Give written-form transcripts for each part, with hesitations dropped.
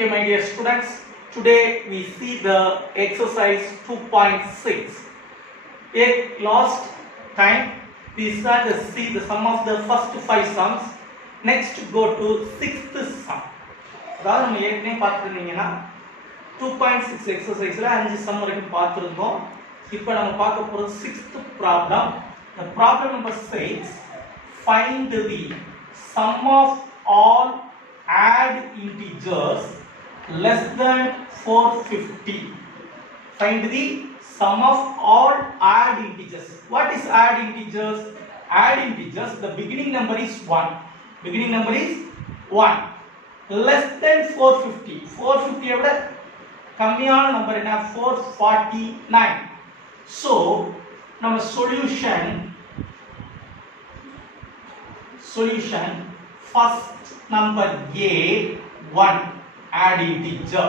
Okay, my dear students, today we see the exercise 2.6. Last time we started to see the sum of the first 5 sums. Next go to 6th sum. அதாவது நம்ம ஏற்கனவே பார்த்துருந்தீங்கன்னா 2.6 எக்ஸசைஸில் 5 some வரைக்கும் பார்த்துருந்தோம். இப்போ நம்ம பார்க்க போகிறது 6th problem. The problem number 6, find the sum of all add integers less than 450. Find the sum of all add integers. What is add integers? Add integers, the beginning number is 1. Beginning number is 1. Less than 450. 450 விட கம்மியான number என்ன? 449. So நம்ம solution first number A 1 add integer.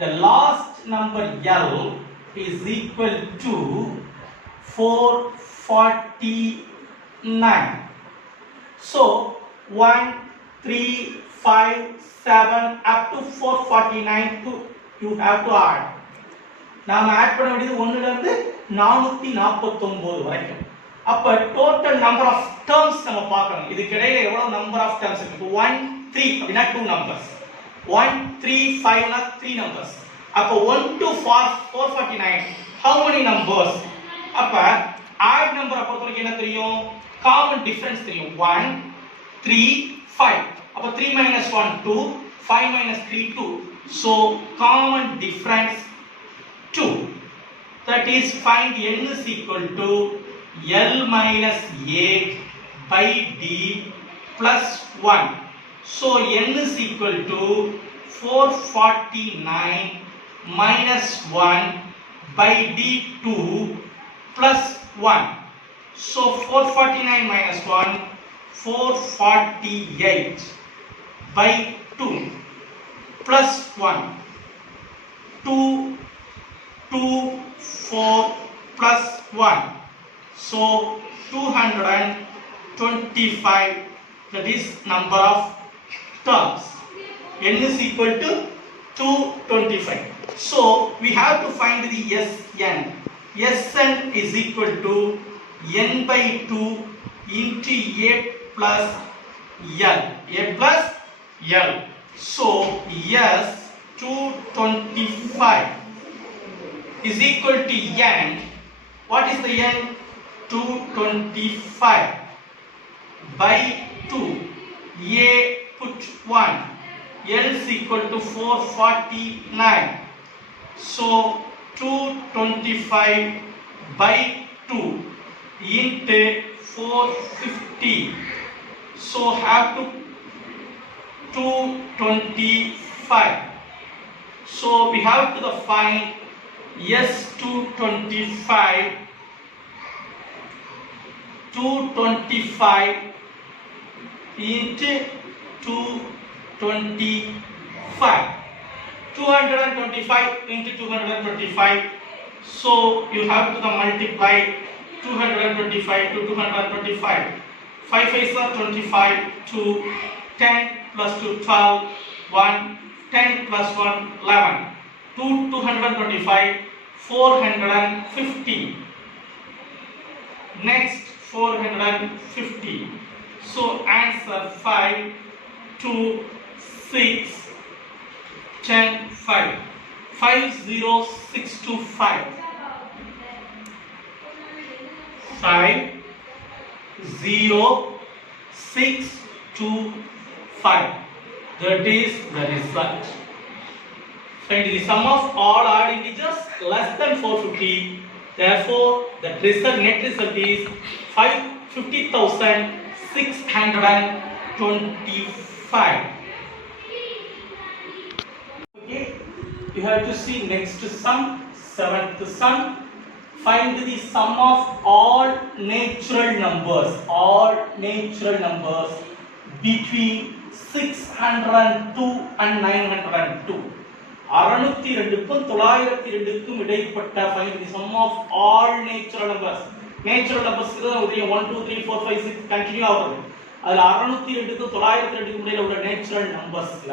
The last number L is equal to 449. So 1 3 5 7 up to 449 you have to add. நாம add பண்ண வேண்டியது 1 ல இருந்து 449 வரைக்கும். அப்ப total number of terms நம்ம பார்க்கணும். இதுக்கு இடையில எவ்வளவு number of terms இருக்கு? 1 3 அப்படினா 2 numbers. 1 3 5 னா 3 numbers. அப்ப 1 to 449 how many numbers? அப்ப add number பொறுத்தவரைக்கும் என்ன தெரியும்? common difference தெரியும். 1 3 5. அப்ப 3 minus 1 2, 5 minus 3 2. So common difference 2. That is find n is equal to L minus A by D plus 1. So n is equal to 449 minus 1 by D2 plus 1. So 449 minus 1, 448 by 2 plus 1. 2 2 4 plus 1. So 225, that is number of terms. N is equal to 225. So we have to find the Sn. Sn is equal to n by 2 into a plus l. A plus l. So S 225 is equal to n. What is the n? 225 by 2. A put 1. L is equal to 449. So 225 by 2 into 450. So have to 225. So we have to find S225 225 into 225. 225 into 225. So you have to multiply 225 to 225. 5 5 are 25, 2, 10 plus 2, 12, 1, 10 plus 1, 11. 225, 450. Next 450. So answer 5, 2, 6, 10, 5. 50625. 50625. That is the result. Find the sum of all odd integers less than 450. Therefore, the net result is 50,625. Okay, you have to see next sum, 7th sum. Find the sum of all natural numbers between 602 and 902. 602க்கும் 902க்கும் இடைப்பட்ட find the sum of all natural numbers. Natural numbers க்கு 1 2 3 4 5 6 continue ஆகுது. அதுல 602க்கும் 902க்கும் இடையில உள்ள natural நம்பர்ஸ்ல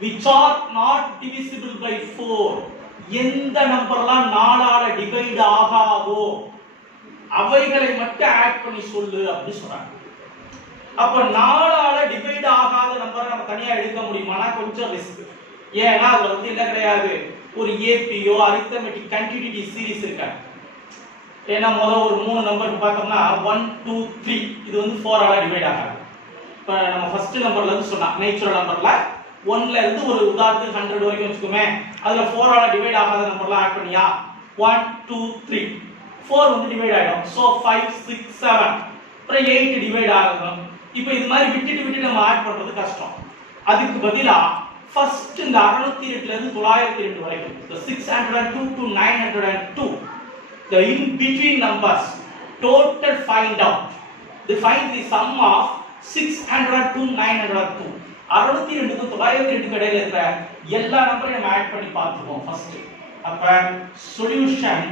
which are not divisible by 4 எந்த நம்பர்லாம் 4 ஆல divide ஆகாதோ அவைகளை மட்டும் ஆட் பண்ணி சொல்லு அப்படி சொல்றாங்க. அப்ப 4 ஆல டிவைட் ஆகாத நம்பரை நம்ம தனியா எடுக்க முடியுமானா கொஞ்சம் ரிஸ்க். ஏன்னா அதுல வந்து என்ன கிடையாது, ஒரு ஏபியோ அரித்மெட்டிக் கண்டினியூட்டி சீரிஸ் இருக்காது. ஏன்னா முதல்ல ஒரு 3 நம்பருக்கு பார்த்தோம்னா 1 2 3 இது வந்து 4 ஆல டிவைட் ஆகாது. இப்போ நம்ம ஃபர்ஸ்ட் நம்பர்ல இருந்து சொன்னா நேச்சுரல் நம்பர்ல 1ல இருந்து ஒரு உதாரணத்துக்கு 100 வரைக்கும் வச்சுக்கோமே, அதுல 4 ஆல டிவைட் ஆகாத நம்பர்லாம் ஆட் பண்ணியா 1 2 3 4 வந்து டிவைட் ஆயிடும். சோ 5 6 7 அப்புறம் 8 டிவைட் ஆகும். இப்போ இது மாதிரி விட்டு நம்ம ஆட் பண்றது கஷ்டம். அதுக்கு பதிலா ஃபர்ஸ்ட் இந்த 602 ல இருந்து 902 வரைக்கும் the 602 to 902 the in between numbers total find out. They find the sum of 600 to 902. 602 க்கு 902 இடையில இருக்கிற எல்லா நம்பரையும் நம்ம ஆட் பண்ணி பார்த்துப்போம் ஃபர்ஸ்ட். அப்ப சொல்யூஷன்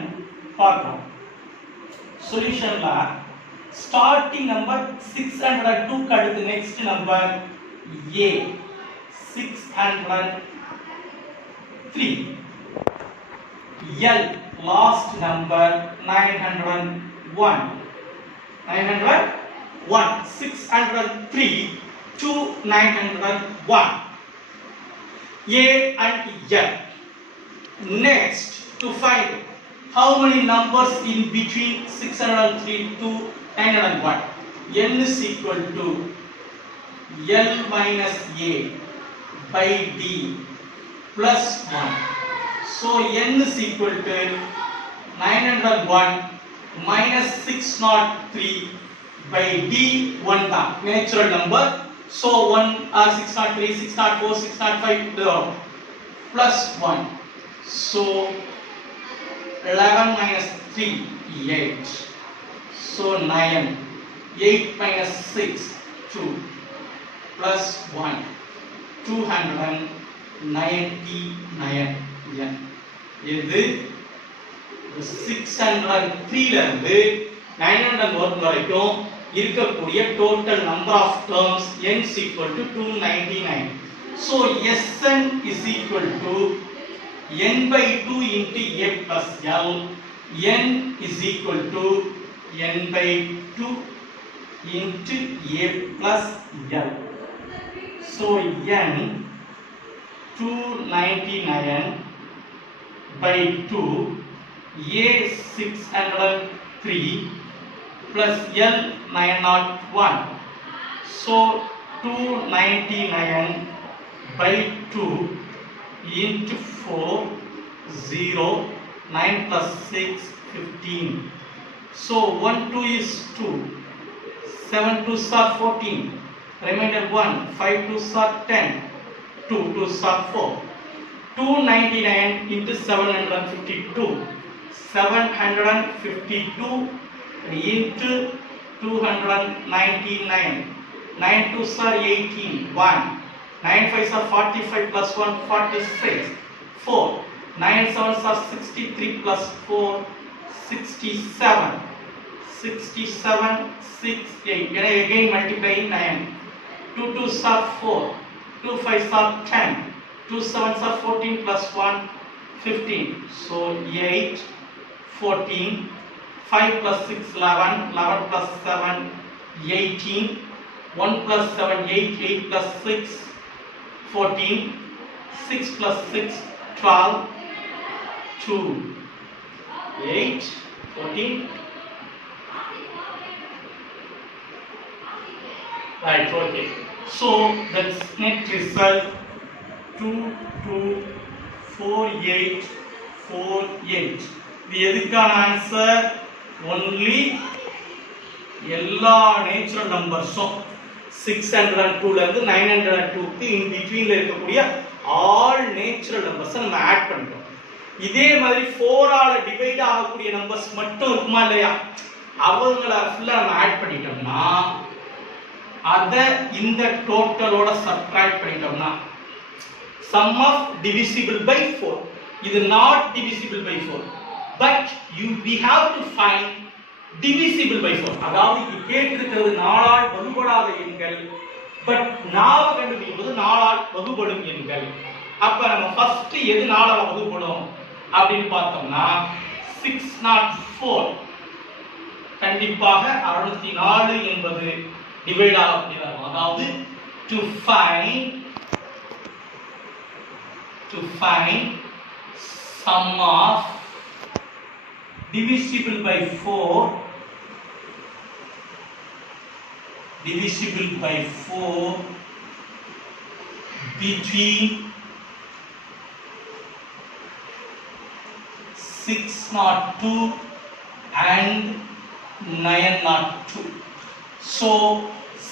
பார்ப்போம். சொல்யூஷன்ல ஸ்டார்டிங் நம்பர் 602 க்கு அடுத்து next number a 603 l last number 901 603 to 901 a and l. Next to find how many numbers in between 603 to 901, n is equal to l minus a by d plus 1. So n is equal to 901 minus 603 by d 1 தான் natural number. So 1 603 604 605 plus 1. So 11 minus 3 8. So 9 8 minus 6 2 plus 1 299 n. இது 603 ல இருந்து 901 வரைக்கும் இருக்கக்கூடிய total number of terms n is equal to 299. So Sn is equal to n by 2 into a plus l. N is equal to n by 2 into a plus l. So n 299 by 2 a 603 plus l 901. So 299 by 2 into 4 0 9 plus 6 15. So 1 2 is 2 7 2s are 14 remainder 1 5 2s are 10 2 2s are 4 299 into 752 752 into 299 9 2s are 18 1 9 5s are 45 plus 1 46 4 9 7s are 63 plus 4 67 67 6 8 again multiplying 9 2 2s are 4 2 5s are 10 2 7s are 14 plus 1 15. So 8 14 5 plus 6 11 11 plus 7 18 1 plus 7 8 8 plus 6 14 6 plus 6 12 2 8 14 right. Okay, so that's net result 224848. இது எதுக்கான answer? Only எல்லா natural நம்பர்ஸும் 602 ல இருந்து 902 க்கு இன் பிட்வீன்ல இருக்கக்கூடிய all natural numbers நம்ம add பண்ணிட்டோம். இதே மாதிரி 4 ஆல டிவைட் ஆகக்கூடிய நம்பர்ஸ் மட்டும் இருக்குமா இல்லையா, அவங்கள ஃபுல்லா நம்ம ஆட் பண்ணிட்டோம்னா அத இந்த டோட்டலோட சப்ட்ராக்ட் பண்ணிட்டோம்னா sum of divisible by 4. இது not divisible by 4, but we have to find divisible by 4. அதாவது இங்க கேட்டிருக்கிறது 4 ஆல் வகுபடாத எண்கள் பட் 4 கண்டுபிடிக்கும் போது 4 ஆல் வகுபடும் எண்கள். அப்ப நம்ம ஃபர்ஸ்ட் எது 4 ஆல் வகுபடும் அப்படின்னு பார்த்தோம்னா 604 கண்டிப்பாக 604 என்பது டிவைட் ஆகும். அதாவது to find sum of divisible by 4 between 602 and 902. So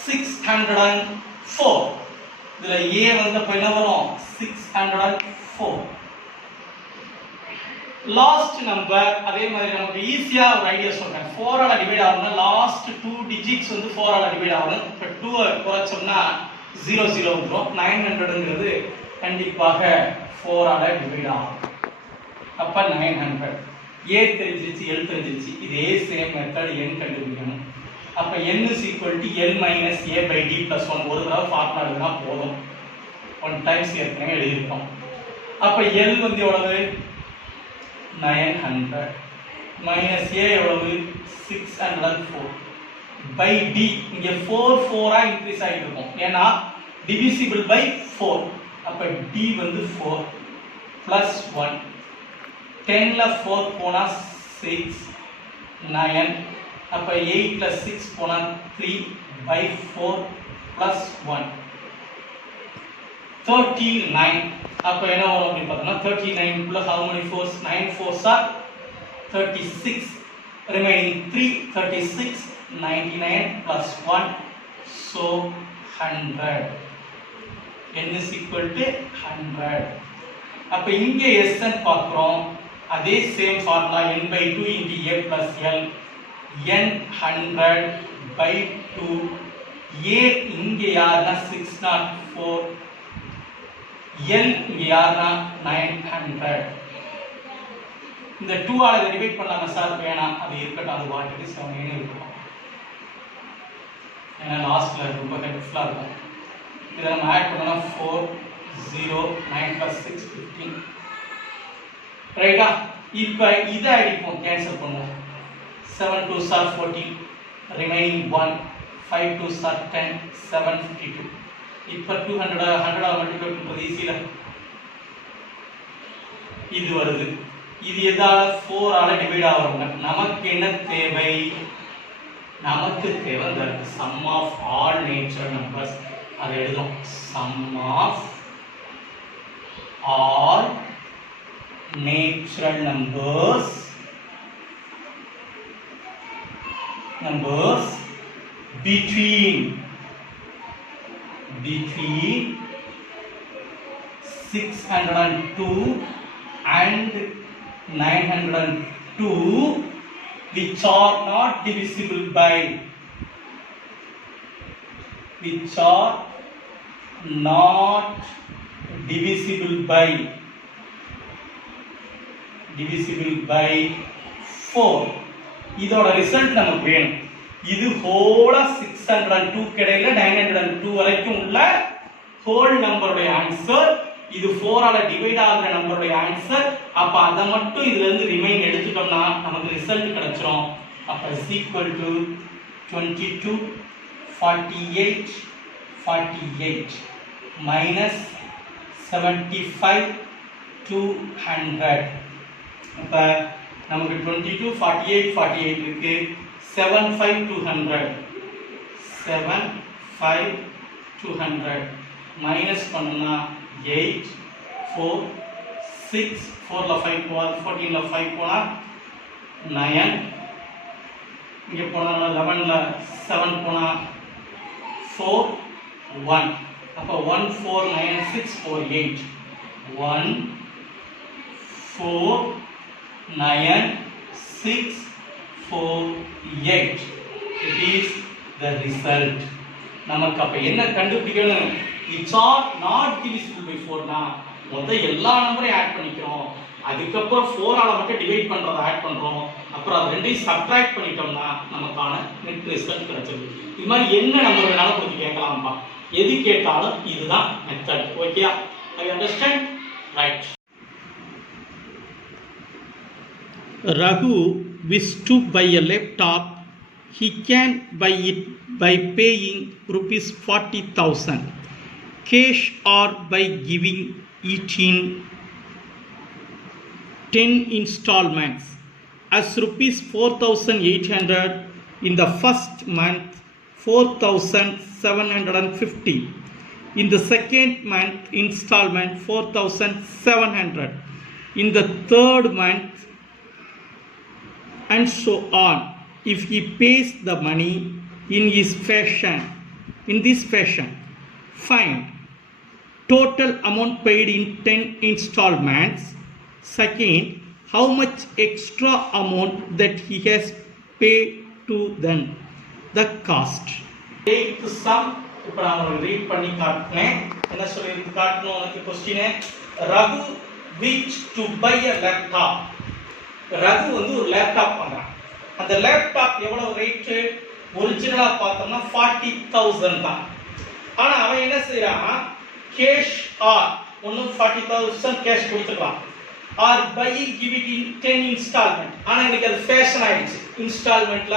604 இதுல a வந்து அப்ப என்ன வரும் 604. லாஸ்ட் நம்பர் அதே மாதிரி நமக்கு ஈஸியா ஒரு ஐடியா சொல்றேன். 4 ஆல டிவைட் ஆகும்னா லாஸ்ட் 2 டிஜிட்ஸ் வந்து 4 ஆல டிவைட் ஆகும். இப்ப 2 குறைச்சோம்னா 00 வந்துரும். 900ங்கிறது கண்டிப்பாக 4 ஆல டிவைட் ஆகும். அப்ப 900. a தெரிஞ்சிருச்சு, l தெரிஞ்சிருச்சு. இதே சேம் மெத்தட் n கண்டுபிடிக்கணும். அப்ப n is equal to l minus a by d plus 1. ஒரு தடவை ஃபார்முலா எழுதினா போதும். 1 டைம்ஸ் ஏற்கனவே எழுதியிருக்கோம். அப்ப l வந்து எவ்வளவு 900 minus a எவ்வளவு 604 by d. இங்க 4 4 ஆ இன்கிரீஸ் ஆயிட்டு இருக்கும். ஏன்னா divisible by 4. அப்ப d வந்து 4 plus 1. 10 ல 4 போனா 6 9. அப்ப 8 plus 6 போனா 3 by 4 plus 1 39. அப்ப என்ன வரும் அப்படி பார்த்தோம்னா 39 plus how many fours? 9 fours are 36. Remaining 3 36 99 plus 1 so 100. n is equal to 100. அப்ப இங்க s ன்னு பார்க்கிறோம். அதே same formula n by 2 into a plus l. n 100 by 2. a இங்க யாருன்னா 604. l இங்க யாருன்னா 900. இந்த 2 ஆல இதை டிவைட் பண்ணலாமா சார்? வேணாம், அது இருக்கட்டும். அது வாட்டுக்கு 7 இருக்கும். ஏன்னா லாஸ்ட்ல ரொம்ப ஹெல்ப்ஃபுல்லா இருக்கும். இதை நம்ம ஆட் பண்ணோம்னா 4 0 9 plus 6 15. ரைட்டா? இப்ப இதை அடிப்போம், கேன்சல் பண்ணுவோம். 7 2s are 14. remaining 1 5 2s are 10 752. இப்ப 200 100 மல்டிப்ளை பண்றது ஈஸில இது வருது. இது எதால 4 ஆல டிவைட் ஆகுறங்க. நமக்கு என்ன தேவை? நமக்கு தேவை the sum of all natural numbers. அதை எழுதுறோம். sum of all natural numbers between 602 and 902 which are not divisible by 4. இதோட ரிசல்ட் நமக்கு வேணும். இது ஹோலா 602 கிடையில 902 வரைக்கும் உள்ள ஹோல் நம்பருடைய ஆன்சர். இது 4 ஆல டிவைட் ஆகுற நம்பருடைய ஆன்சர். அப்ப அத மட்டும் இதுல இருந்து ரிமைன் எடுத்துட்டோம்னா நமக்கு ரிசல்ட் கிடைச்சிரும். அப்ப is equal to 22 48 48 minus 75 200. அப்ப நமக்கு 22 48 48 இருக்கு. 75 200 75 200 மைனஸ் பண்ணா 8 4 6 4 ல 5 போனா 14 ல 5 போனா 9 இங்க போனா 11 ல 7 போனா 4 1. அப்ப 1 4 9 6 4 8 1 4 9 6 4 8. It is the result. நமக்கு அப்ப என்ன கண்டுபிடிக்கணும்? It's not divisible by 4 னா மொத்த எல்லா நம்பரையும் ஆட் பண்ணிக்கிறோம். அதுக்கப்புறம் 4 ஆல மட்டும் டிவைட் பண்றத ஆட் பண்றோம். அப்புறம் அது ரெண்டையும் சப்ட்ராக்ட் பண்ணிட்டோம்னா நமக்கான நெட் ரிசல்ட் கிடைச்சிருது. இது மாதிரி என்ன நம்பர் வேணாலும் கொடுத்து கேட்கலாம்ப்பா. எது கேட்டாலும் இதுதான் மெத்தட். ஓகேயா? I understand? Right. Raghu wished to buy a laptop. He can buy it by paying rupees 40,000 cash or by giving it in 10 installments as rupees 4,800 in the first month, 4,750 in the second month installment, 4,700 in the third month, and so on. If he pays the money in this fashion, find total amount paid in 10 installments. Second, how much extra amount that he has paid to them, the cost. Eighth sum இப்போ நான் உங்களுக்கு read பண்ணி காட்டுறேன். என்ன சொல்லி காட்டணும் உங்களுக்கு question. Raghu wish to buy a laptop. Raghu வந்து ஒரு லேப்டாப் பண்றான். அந்த லேப்டாப் எவ்வளவு ரேட்? ஒரிஜினலா பார்த்தோம்னா 40,000 தான். ஆனா அவன் என்ன செய்யறான்? கேஷ் ஆர் ஒன்னு 40,000 கேஷ் கொடுத்துக்கலாம். Or buying give it in 10 installment. ஆனா இன்னைக்கு அது ஃபேஷன் ஆயிடுச்சு. இன்ஸ்டால்மெண்ட்ல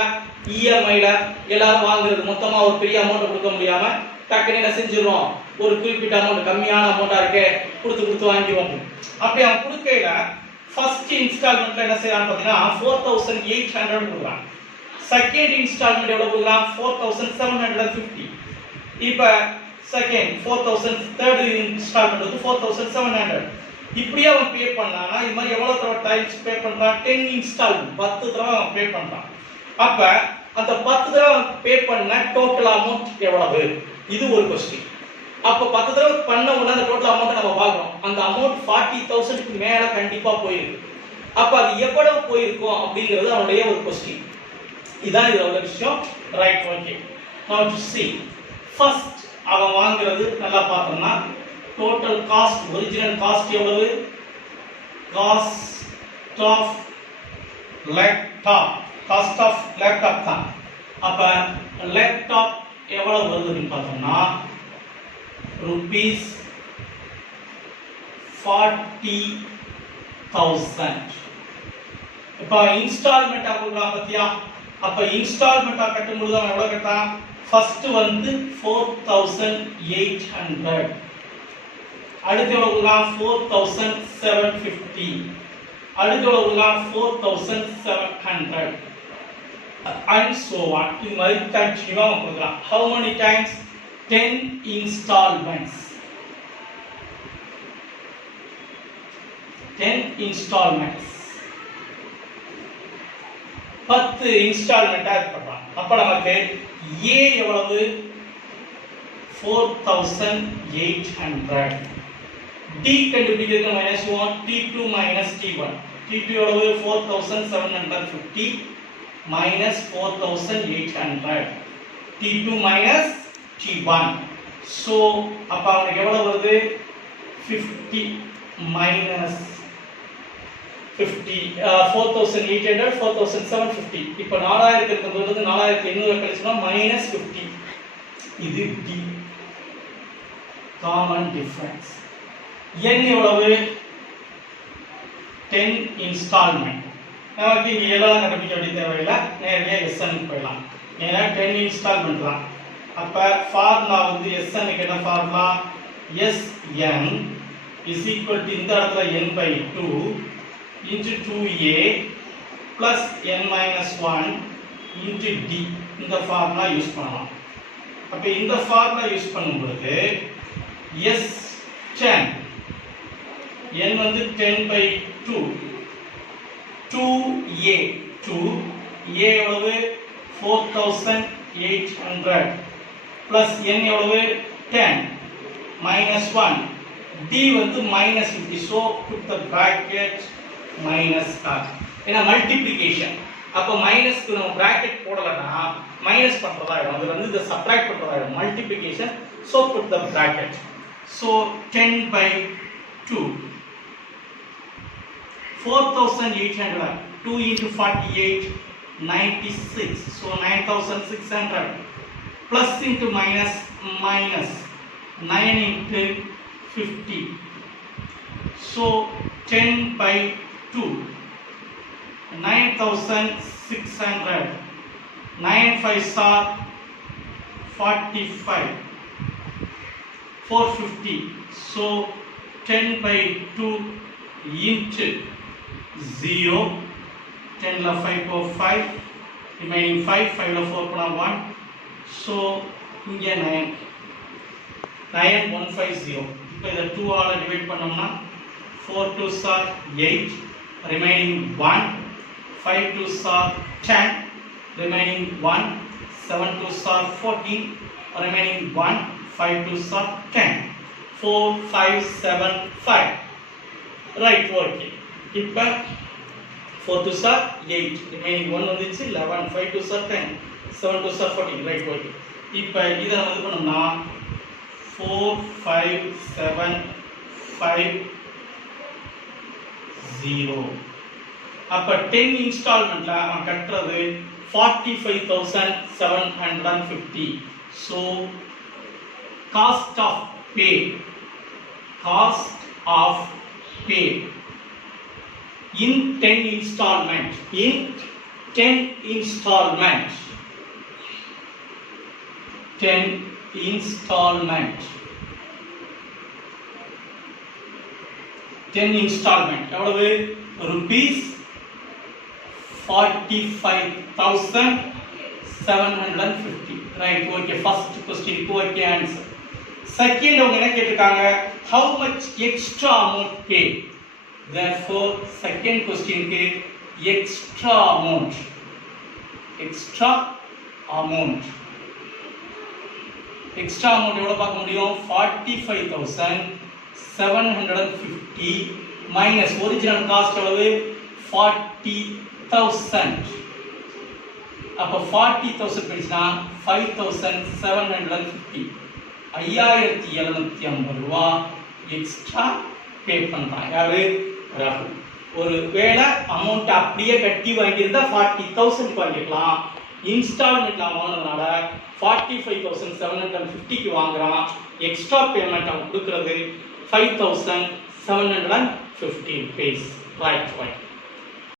இஎம்ஐல எல்லாரும் வாங்குறது மொத்தமா ஒரு பெரிய அமௌண்ட் கொடுக்க முடியாம டக்குனு என்ன செஞ்சிரோம்? ஒரு குறிப்பிட்ட அமௌண்ட் கம்மியான அமௌண்டா இருக்கு கொடுத்து வாங்கிடுவோம். அப்படி அவன் கொடுக்கையில ஃபர்ஸ்ட் இன்ஸ்டால்மென்ட்ல என்ன செய்யறான்னு பாத்தீங்கன்னா 4,800 கொடுக்குறான். செகண்ட் இன்ஸ்டால்மென்ட் எவ்வளவு கொடுக்குறான்? 4,750. இப்ப செகண்ட் 4,000 தேர்ட் இன்ஸ்டால்மென்ட் வந்து 4,700. இப்படியே அவன் பே பண்ணானா இது மாதிரி எவ்வளவு தடவை டைம்ஸ் பே பண்றான்? 10 இன்ஸ்டால்மென்ட் 10 தடவை அவன் பே பண்றான். அப்ப அந்த 10 தடவை பே பண்ண டோட்டல் அமௌண்ட் எவ்வளவு? இது ஒரு क्वेश्चन. அப்ப 10 தடவை பண்ண உடனே அந்த டோட்டல் அமௌண்ட் நம்ம பார்க்கறோம். அந்த அமௌண்ட் 40,000க்கு மேல கண்டிப்பா போயிருக்கு. அப்ப அது எவ்வளவு போயிருக்கும் அப்படிங்கிறது அவனுடைய ஒரு क्वेश्चन. இதான் இதோட விஷயம். Right. Okay. Now to see. First அவன் வாங்குறது நல்லா பார்த்தோம்னா டோட்டல் காஸ்ட் ஒரிஜினல் காஸ்ட் எவ்வளவு? Cost of laptop. Cost of laptop தான். அப்ப லேப்டாப் எவ்வளவு வருதுன்னு பார்த்தோம்னா rupees 40,000. இப்ப இன்ஸ்டால்மென்ட் கொடுக்குறான் பாத்தியா? அப்ப இன்ஸ்டால்மென்ட் கட்டும்போது அவன் எவ்வளவு கட்டான்? ஃபர்ஸ்ட் வந்து 4,800. அடுத்து எவ்வளவு கொடுக்குறான்? 4,750. அடுத்து எவ்வளவு கொடுக்குறான்? 4,700 and so on. இது மாதிரி கண்டினியூவா கொடுக்குறான். How many times? 10 installments. 10 installments. 10 இன்ஸ்டால்மென்ட்டா பண்றான். அப்ப நமக்கு A எவ்வளவு? 4,800. D கண்டுபிடிக்கிறது -1 T2 T1. T2 எவ்வளவு? 4,750 -4,800. T2 T1. So அப்ப அவனுக்கு எவ்வளவு வருது? 50 50 4,800 4,750. இப்ப 4000 இருக்கும்போது 4,800 கழிச்சோம்னா -50. இது D. Common difference. n எவ்வளவு? 10 இன்ஸ்டால்மென்ட். நமக்கு இங்க எல்லாம் கண்டுபிடிக்க வேண்டிய தேவையில்லை. நேரடியா SN போயிடலாம். ஏன்னா 10 இன்ஸ்டால்மென்ட் தான். அப்ப ஃபார்முலா வந்து SN க்கு என்ன formula? SN is equal to இந்த இடத்துல n by 2 into 2a plus n minus 1 into d. இந்த ஃபார்முலா யூஸ் பண்ணலாம். அப்ப இந்த ஃபார்முலா யூஸ் பண்ணும்போது S10 n வந்து 10 by 2 2a 2a எவ்வளவு? 4,800 plus n எவ்வளவு? 10 minus 1 d வந்து -50. so put the bracket minus r. ஏன்னா மல்டிப்ளிகேஷன். அப்ப மைனஸ்க்கு நம்ம பிராக்கெட் போடலனா மைனஸ் பண்றதா ஆயிடும். அது வந்து இத சப்ட்ராக்ட் பண்றதா ஆயிடும். Multiplication. so put the bracket. so 10 by 2 4,800 2 into 48 96. so 9,600 plus into minus minus 9 into 50. So 10 by 2. 9,600. 9 5s are 45. 450. So 10 by 2 into 0. 10 la 5 for 5. Remaining 5. 5 la 4 for 1. So இங்கே 9. 9150. இப்போ இதை 2 ஆல் டிவைட் பண்ணோம்னா 4 2s are 8. Remaining 1. 5 2s are 10. Remaining 1. 7 2s are 14. Remaining 1. 5 2s are 10. 4 5 7 5. Right, okay. இப்போ 4 2s are 8. Remaining 1 வந்துச்சு 11. 5 2s are 10. 7 2s are 14. Right, okay. இப்போ இதை நம்ம இது பண்ணோம்னா 4 5 7 5 0. அப்ப 10 இன்ஸ்டால்மென்ட்ல அவன் கட்டுறது 45,750. So cost of pay in 10 installment, in 10 installment 10 installment எவ்வளவு rupees 45,750. Right, okay. First question okay answer. Second அவங்க என்ன கேட்டிருக்காங்க, how much extra amount pay. Therefore second question க்கு extra amount எவ்வளவு பார்க்க முடியும், 45,750 minus original cost எவ்வளவு 40,000. அப்ப 40,000 பெருசுனா 5,750. 5,750 ரூபாய் எக்ஸ்ட்ரா பே பண்றாங்க யாரு, ராகுல். ஒருவேளை அமௌண்ட் அப்படியே கட்டி வாங்கியிருந்தா 40,000 வாங்கிக்கலாம். இன்ஸ்டால்மெண்ட்ல வாங்கினதுனால 45,750க்கு வாங்குறான். எக்ஸ்ட்ரா பேமெண்ட் அவன் கொடுக்கறது 5,750 rupees. Right.